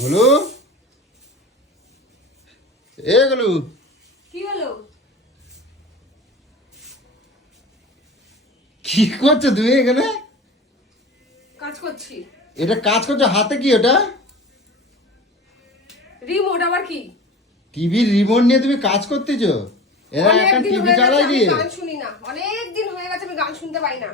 গুলু এ গুলু। কি হলো কি করছ তুমি এখানে? কাজ করছি। এটা কাজ করছ হাতে কি ওটা? রিমোট আবার কি? টিভির রিমোট নিয়ে তুমি কাজ করতেছো? এরা এখন টিভি চালাই দিয়ে গান শুনি না। অনেক দিন হয়ে গেছে আমি গান শুনতে পাই না।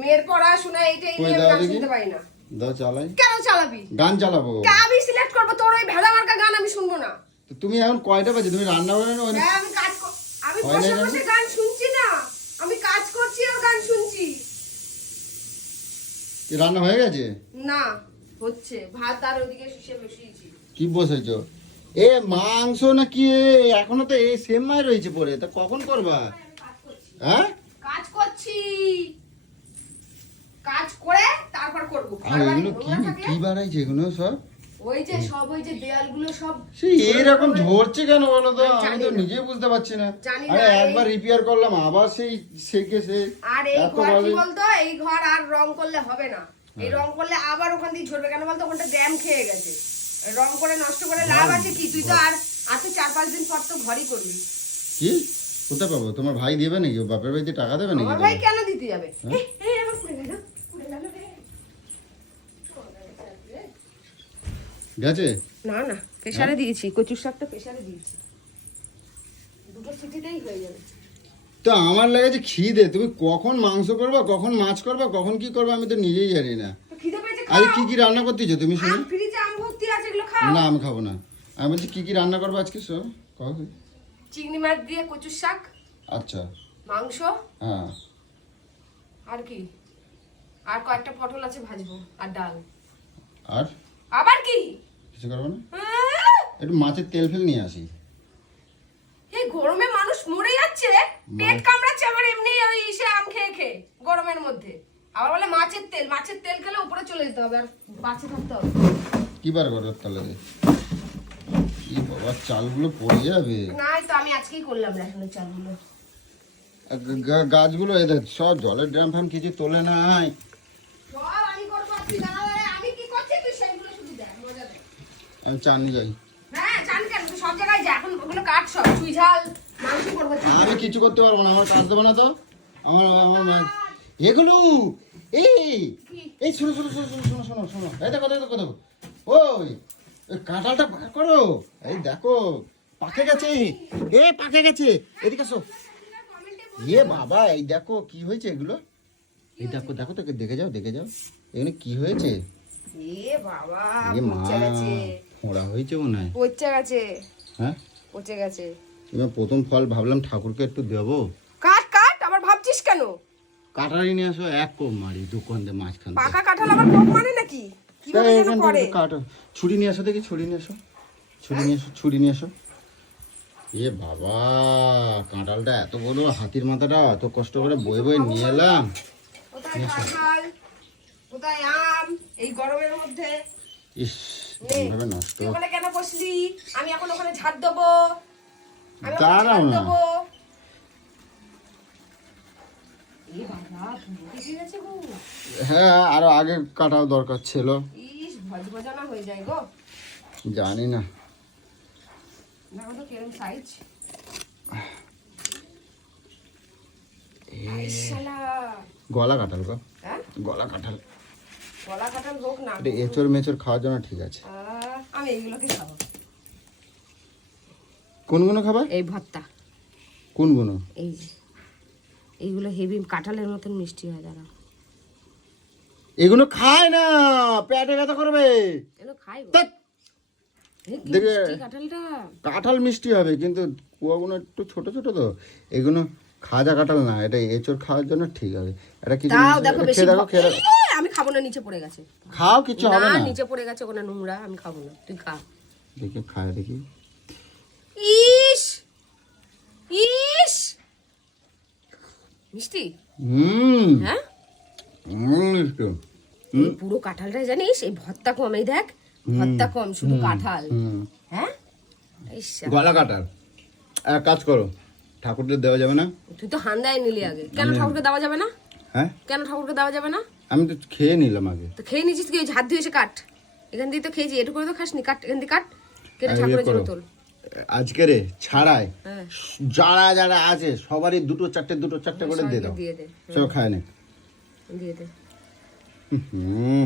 মেয়ের পড়াশোনা এইটাই নিয়ে গান শুনতে পাই না। দাও চালাই। কেন চালাবি? গান চালাবো। কে আমি সিলেক্ট করব তোর ওই ভেড়া মার্কা গান আমি শুনব না। তুমি এখন কয়টা বাজে? তুমি রান্না করে না হ্যাঁ, আমি কাজ আমি বসে বসে গান শুনছি না। আমি কাজ করছি আর গান শুনছি। রান্না হয়ে গেছে? না হচ্ছে। ভাত আর ওদিকে শুষে বসিয়েছি। কি বসেছো? এ মাংস না কি? এখনও তো এই সেম মাই রয়েছে পরে। তা কখন করবা? হ্যাঁ কাজ করছি কাজ করে তারপর করব আর এগুলো কি কি বাড়াইছে এগুলো সব? ওই যে সব ওই যে দেয়ালগুলো সব সেই এইরকম ঝরছে কেন বলো তো? আমি তো নিজে বুঝতে পারছি না। আরে একবার রিপেয়ার করলাম আবার সেই সেকে সে আর এই ঘর কি বলতো? এই ঘর আর রং করলে হবে না। এই রং করলে আবার ওখান দিয়ে ঝরবে কেন বলতো? ওখানটা ড্যাম খেয়ে গেছে। রং করে নষ্ট করে লাভ আছে কি? তুই তো আর আর চার পাঁচ দিন পর তো ঘরই করবি। কি? কোথায় পাবো? তোমার ভাই দেবে নাকি? ও বাপের বাড়িতে টাকা দেবে নাকি ভাই কেন দিতে যাবে এ, এ, আমার পুড়ে গেল, পুড়ে গেল রে। গেছে? না না প্রেসারে দিয়েছি কচুর শাকটা প্রেসারে দিয়েছি। দুটো সিটিতেই হয়ে যাবে। তো আমার লেগেছে খিদে তুমি কখন মাংস করবা কখন মাছ করবা কখন কি করবা আমি তো নিজেই জানি না। আরে কি কি রান্না করতেছো তুমি শুনি? ফ্রিজে আম ভর্তি আছে এগুলো খাও। না আমি খাব না। আমি বলছি কি কি রান্না করব আজকে সব কও চিংড়ি মাছ দিয়ে কচুর শাক আচ্ছা। মাংস। হ্যাঁ। আর কি? আর কয়েকটা পটল আছে ভাজবো আর ডাল। আর? আবার কি? কিছু করব না? একটু মাছের তেল ফেল নিয়ে আসি। এই গরমে মানুষ মরে যাচ্ছে পেট কামড়াচ্ছে আমার এমনি ওই সে আম খেয়ে খেয়ে গরমের মধ্যে। আবার বলে মাছের তেল মাছের তেল খেলে উপরে চলে যেতে হবে আর বাঁচে থাকতে হবে। কি বার করো তাহলে? কি বাবা চালগুলো পড়ে যাবে। না তো আমি আজকেই করলাম রেশনের চালগুলো। গাছগুলো এদের সব জলের ড্রাম ফ্রাম কিছু তোলে নাই। সব আমি করব করব চুই ঝাল। আমি কিছু করতে পারব না আমার কাজ দেবো না তো। আমার আমার এগুলো এই এই শোনো শোনো শোনো শোনো শোনো শোনো শোনো। এই দেখো দেখো দেখো ওই এই কাঁঠালটা বার করো। এই দেখো পাকে গেছে। এ পাকে গেছে। এদিকে এসো। এ বাবা এই দেখো কি হয়েছে এগুলো? এই দেখো দেখো তো দেখে যাও দেখে যাও। এখানে কি হয়েছে? এ বাবা এ মা। ফোড়া হয়েছে মনে হয়। পচে গেছে। হ্যাঁ? পচে গেছে। এবার প্রথম ফল ভাবলাম ঠাকুরকে একটু দেবো। কাট কাট আবার ভাবছিস কেন? কাটারি নিয়ে আসো এক কোপ মারি দোকান দিয়ে মাঝখান। পাকা কাঁঠাল আবার কোপ মানে নাকি? কীভাবে যেন করে? কাটো। ছুরি নিয়ে আসো দেখি ছুরি নিয়ে আসো। ছুরি নিয়ে আসো ছুরি নিয়ে আসো। এ বাবা কাঁঠালটা এত বড় হাতির মাথাটা এত কষ্ট করে বয়ে বয়ে নিয়ে এলাম। কোথায় কাঁঠাল? কোথায় আম? এই গরমের মধ্যে। ইস এভাবে নষ্ট। তুই ওখানে কেন বসলি? আমি এখন ওখানে ঝাড় দেবো। আমি ওখানে দাঁড়াও ঝাড় না। দেবো। এ বাবা পুরো পেকে গেছে গো। হ্যাঁ আরও আগে কাটাও দরকার ছিল। ইস ভজ হয়ে যায় গো। জানি না। দেখো তো কিরম সাইজ শালা। গলা কাঁঠাল গো। হ্যাঁ? গলা কাঁঠাল গলা কাঁঠাল হোক না। এটা খাওয়ার জন্য ঠিক আছে। আমি এইগুলোকে খাব। কোনগুলো খাবার? এই ভর্তা। কোনগুলো এই এইগুলো হেভি কাঁঠালের মতন মিষ্টি হয় দাঁড়া এগুলো খায় না পেটে ব্যথা করবে। এগুলো খাই গো। ধ্যাৎ, এ, কি দেখে- মিষ্টি কাঁঠালটা? কাঁঠাল মিষ্টি হবে কিন্তু কুয়াগুলো একটু ছোট ছোট তো। এগুলো খাজা কাঁঠাল না এটা এঁচড় খাওয়ার জন্য ঠিক হবে। এটা কি দেখো খেয়ে দেখো খেয়ে দেখো। আমি খাব না নিচে পড়ে গেছে। খাও কিছু হবে না? নিচে পড়ে গেছে ওখানে নোংরা আমি খাব না তুই খা। দেখি খায় দেখি। ইস! ইস! মিষ্টি? হুম। হ্যাঁ? পুরো কাঁঠালটা জানিস এই ভর্তা কম এই দেখ ভর্তা কম শুধু কাঁঠাল। হ্যাঁ? গলা কাঁঠাল। এক কাজ করো ঠাকুরদের দেওয়া যাবে না? তুই তো হান্দায় নিলি আগে। কেন ঠাকুরকে দেওয়া যাবে না? হ্যাঁ? কেন ঠাকুরকে দেওয়া যাবে না? আমি তো খেয়ে নিলাম আগে। তো খেয়ে নিয়েছিস ওই ঝাড় দিয়ে এসে কাট। এখান দিয়ে তো খেয়েছি এটুকু করে তো খাসনি। কাট এখান দিয়ে কাট কেটে ঠাকুরের জন্য তোল আজকে রে ছাড়াই হ্যাঁ। যারা যারা আছে সবারই দুটো চারটে দুটো চারটে করে দিয়ে দাও। সব খায় নে। দিয়ে দে। হুম।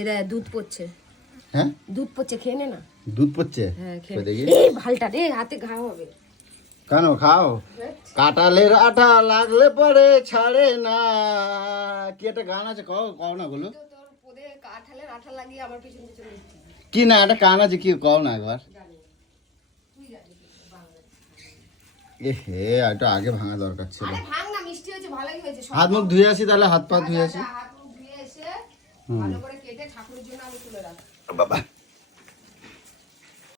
এরা দুধ পড়ছে। হ্যাঁ? দুধ পড়ছে খেয়ে নে না। দুধ পড়ছে? হ্যাঁ খেয়ে দেখি। এই ভালটা রে হাতে ঘা হবে। কেন খাও? কাটালের আটা লাগলে পরে ছাড়ে না। কি একটা গান আছে? কও কও না বলো। দিচ্ছি কি না একটা গান আছে কি কও না একবার। এ হে এটা আগে ভাঙা দরকার ছিল। হাত মুখ ধুয়ে আসি তাহলে হাত পা ধুয়ে আসি। মুখ ধুয়ে এসে ভালো করে কেটে ঠাকুরের জন্য আমি তুলে রাখ বাবা।